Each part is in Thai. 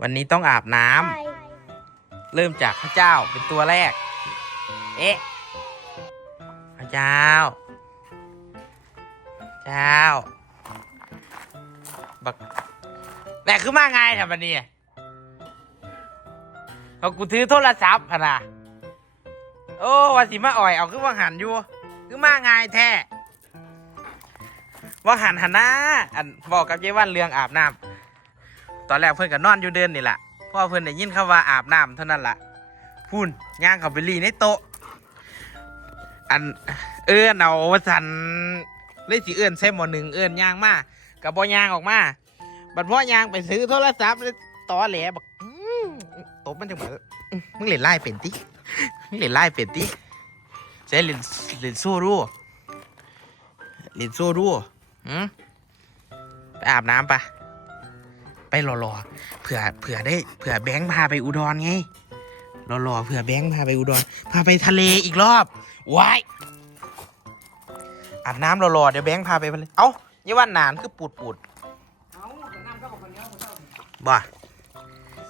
วันนี้ต้องอาบน้ำ เริ่มจากพระเจ้าเป็นตัวแรก เอ๊ะ พระเจ้า เจ้า บักแหละคือมาไงทำบันนี้เอากูถือโทรศัพท์พะนะโอ้ว่าสิมาอ่อย เอาคือว่าหันอยู่คือมาไงแท้ว่าหันหันนะอันบอกกับเจ๊วันเรื่องอาบน้ำ ตอนแรกเพื่อนก็นอนอยู่เดินนี่แหละเพราะว่าเพื่อนได้ยินคำว่าอาบน้ำเท่านั้นแหละพูนย่างเขาไปรีในโต๊ะอันเอื้อนเอาวสันเลยสิเอื้อนใส่หมอหนึ่งเอื้อนย่างมากับบ่ย่างออกมาบัดพ่อย่างไปซื้อโทรศัพท์ต่อแหลบอกอื้อตบมันจังแบบอื้อมึงเล่นไล่เป็นติมึงเล่นไล่เป็นติใช้เล่นเล่นโซ่รู้เล่นโซ่รู้หืมไปอาบน้ำปะ ไปรอๆเผื่อเผื่อได้เผื่อแบงค์พาไปอุดรไงรอๆเผื่อแบงค์พาไปอุดรพาไปทะเลอีกรอบว้ายอาบน้ำรอๆเดี๋ยวแบงค์พาไปเลเอ้ายี่ว่านานคือปูดปูดบ่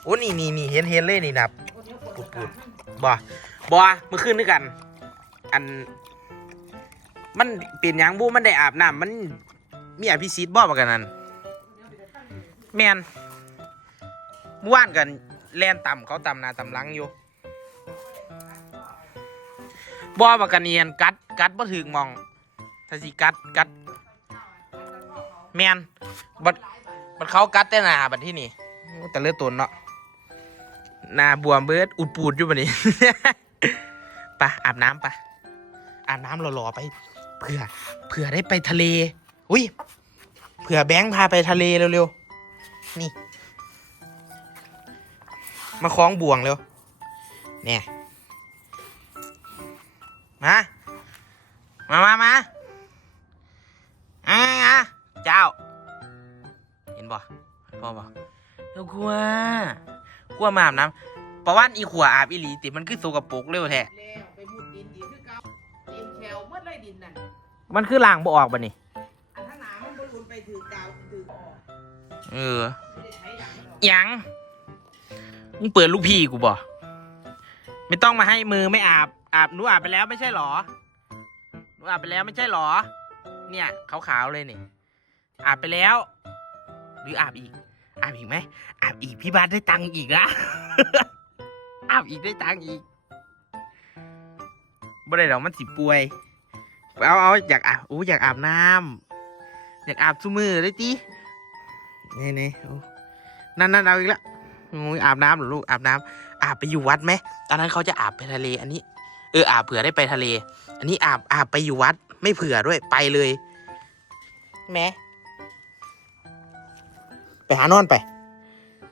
โอ้นี่นี่นี่เห็นเห็นเลยนี่นับปูดปูดบ่บ่มื่อคืนด้วยกัน อัน มันเปลี่ยนยังบูมันได้อาบน้ำมันมีอภิสิทธิ์บ่ประกันนั้นแมน เมื่อวานกันแลนต่ำเขาต่ำหนาต่ำหลังอยู่บ่ประกันเนียนกัดกัดบ่ถึงมองถ้าสิกัดกัด แมนบัดบัดเขากัดแต่หนาบัดที่นี่แต่เลือดตนเนาะหนาบวมเบิดอุดปูดอยู่บัดนี้ไปะอาบน้ำปะอาบน้ำหล่อๆไปเผื่อเผื่อได้ไปทะเล อุ้ยเผื่อแบงค์พาไปทะเลเร็วๆ นี่ มาคล้องบ่วงเร็ว เนี่ย มา มามามาอ่าอะเจ้า เห็นบ่พ่อบอกเดี๋ยวกลัวกลัวมาอาบน้ำประวันอีขวอาบอีหลีติมันคือโซกระปรกเร็วแท้แล้วไปมุดดินอีกคือเก่าดินแถวเมื่อไรดินนั่นมันคือล่างบ่ออกบ่นี่อันข้างหน้ามันบรุนไปถือกาวถือออกเออไม่ได้ใช้ดังมันออกหยัง มึงเปิดลูกพี่กูบ่ไม่ต้องมาให้มือไม่อาบ อาบหนูอาบไปแล้วไม่ใช่หรอหนูอาบไปแล้วไม่ใช่หรอ เนี่ยขาวๆเลยเนี่ยอาบไปแล้ว หรืออาบอีก อาบอีกไหมอาบอีกพี่บาสได้ตังค์อีกนะอาบอีกได้ตังค์อีกบ่ได้ดอกมันสิป่วยเอาเอาอยากอาบอู้อยากอาบน้ำอยากอาบซุมือเลยจีนี่นี่เอานั่นนั่นเอาอีกแล้ว โอ้ยอาบน้ำเหรอลูกอาบน้ำอาบไปอยู่วัดไหมตอนนั้นเขาจะอาบไปทะเล อันนี้ เอออาบเผื่อได้ไปทะเล อันนี้อาบอาบไปอยู่วัด ไม่เผื่อด้วยไปเลยแหมไปหานอนไป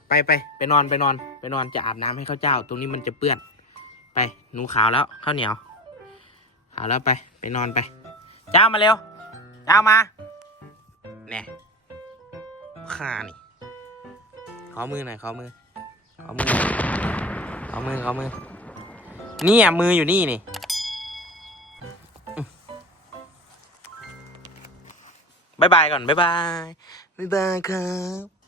ไปไปไปนอนไปนอน ไปนอนจะอาบน้ำให้ข้าวเจ้า ตรงนี้มันจะเปื้อน ไปหนูขาวแล้วข้าวเหนียวขาวแล้วไป ไปนอนไป เจ้ามาเร็ว เจ้ามาแน่ข้านี่ขอมือหน่อยขอมือ เอามือ เอามือเอามือ นี่อะมืออยู่นี่นี่ บายบายก่อนบายบายบายบายครับ